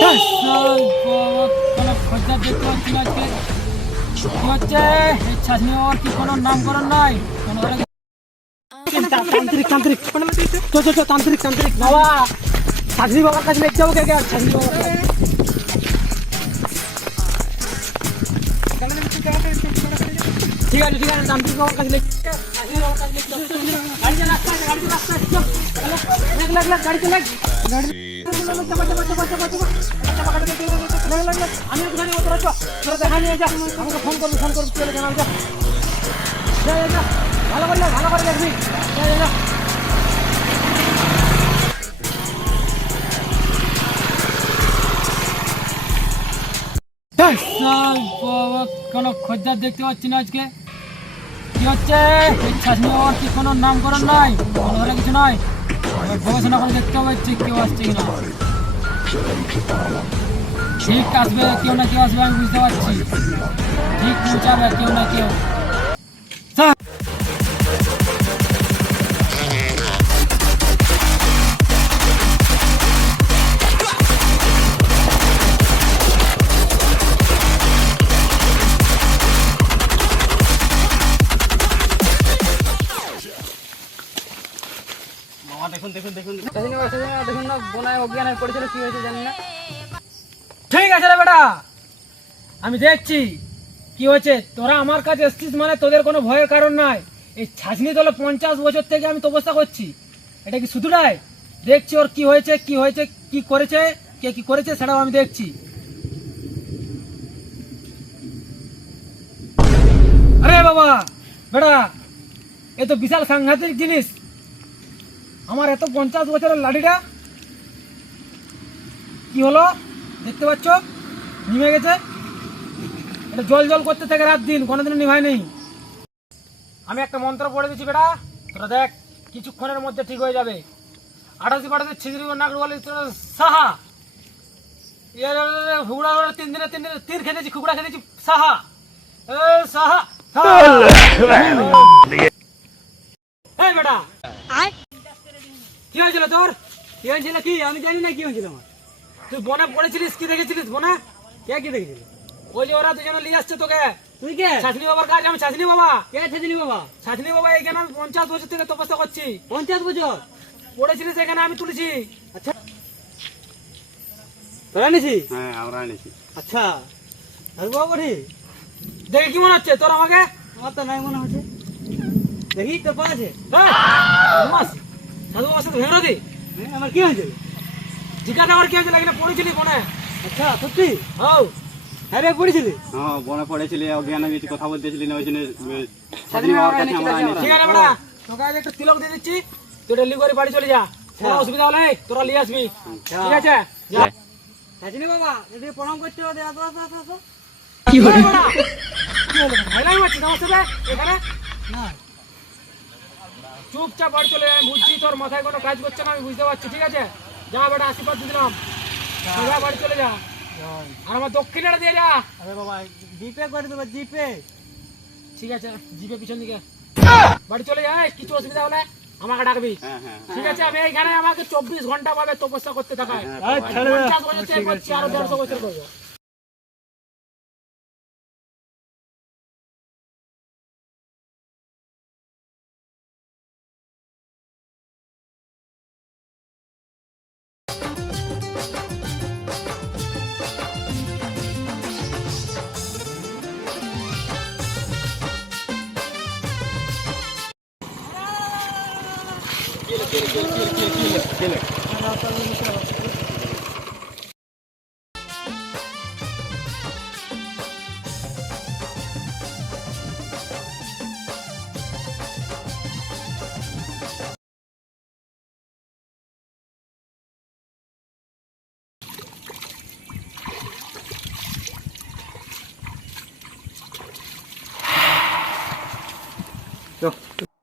কোনো খোঁজা দেখতে পাচ্ছি না আজকে কি হচ্ছে এই ছাঁচনি বাবার কি কোনো নামকরণ নাই কোনো তান্ত্রিক তান্ত্রিক তান্ত্রিক তান্ত্রিক বাবা ছাঁচনি বাবার কাছে দেখতে হবে কে ছাঁচনি বাবার ঠিক আছে তান্ত্রিক বাবার কাছে গাড়ি চলে আমি দেখা নিয়ে যা আমাকে ফোন করবি চলে জানাল যা ভালো করে দেখবি কোনো খোঁজদার দেখতে পাচ্ছি না আজকে কি হচ্ছে ছাঁচনি বাবার কি কোনো নামকরণ নাই কোনো কিছু নয় গবেষণা করে দেখতে হবে কেউ আসছে কিনা ঠিক আসবে কেউ না কেউ আসবে আমি বুঝতে পারছি ঠিক পৌঁছাবে কেউ না কেউ দেখুন না বোনায় অজ্ঞান হয়ে পড়েছিল কি হয়েছে জানি না ঠিক আছে রে বেটা আমি দেখছি কি হয়েছে তোরা আমার কাছে এসছিস মানে তোদের কোনো ভয়ের কারণ নাই এই ছাঁচনি তলে 50 বছর থেকে আমি তপস্যা করছি এটা কি শুধু নাই দেখছি ওর কি হয়েছে কি করেছে কে কি করেছে সেটাও আমি দেখছি আরে বাবা বেটা এ তো বিশাল সাংঘাতিক জিনিস আমার এত 50 বছরের লাঠিটা কি হলো দেখতে পাচ্ছ নিভে গেছে এটা জল করতে থাকে রাত দিন কোনোদিনও নিভায় নেই আমি একটা মন্ত্র পড়ে দিচ্ছি বেটা তোরা দেখ কিছুক্ষণের মধ্যে ঠিক হয়ে যাবে 88 ছিদ্রি নাক বলে সাহা হুগড়া 3 দিনে তীর খেতেছি খুকড়া খেতেছি সাহা সাহা এই বেটা কি হয়েছিল তোর কি হয়েছিল কি আমি জানি না কি হয়েছিল আমার তুই বনে পড়েছিলিস কি দেখেছিলিস বনে কি দেখেছিলি ওই যে ওরা দুজনে নিয়ে আসছে তোকে তুই কে ছাঁচনি বাবার কাজ আমি ছাঁচনি বাবা কে ছাঁচনি বাবা এখানে আমি 50 বছর থেকে তপস্যা করছি 50 বছর পড়েছিলিস এখানে আমি তুলেছি আচ্ছা তোরা নিছি হ্যাঁ আমরা নিছি আচ্ছা বাবা দেখে কি মনে হচ্ছে তোর আমাকে আমার তো নাই মনে হচ্ছে দেখি তোর পা আছে সাধু বাবার সাথে ভেঙে দি আমার কি হয়েছে জিজ্ঞাসা আমার কি হয়েছে লাগিনা পড়েছিলি বনে আচ্ছা সত্যি হও হ্যাঁ রে পড়েছিলি হ্যাঁ বনে পড়েছিলি অজ্ঞান হয়ে কথা বলতেছিলি না ওই জন্য সাধু বাবার কাছে আমরা আনি ঠিক আছে বড়া তোকে আজ একটা তিলক দিয়ে দিচ্ছি তুই ডেলি করে বাড়ি চলে যা কোনো অসুবিধা হলে তোরা নিয়ে আসবি ঠিক আছে যা সাজনি বাবা যদি প্রণাম করতে হবে আসো কি হলো বড়া কি হলো ভাইলাই মারছিস আমার সাথে এখানে না চুপচাপ বাড়ি চলে আমি বুঝছি তোর মাথায় কোনো কাজ করছে না আমি বুঝতে পারছি ঠিক আছে যা বেটা আশীর্বাদ দিলাম যা বাড়ি চলে যা আর আমার দক্ষিণেটা দিয়ে যা আরে বাবা জিপে করে দেবো জিপে ঠিক আছে জিপে পিছন দিকে বাড়ি চলে যা কিছু অসুবিধা হলে আমাকে ডাকবি ঠিক আছে আমি এইখানে আমাকে 24 ঘন্টা পাবে তপস্যা করতে থাকায় 50 বছর থেকে করছি আরো 150 বছর করবো Kill it. Go.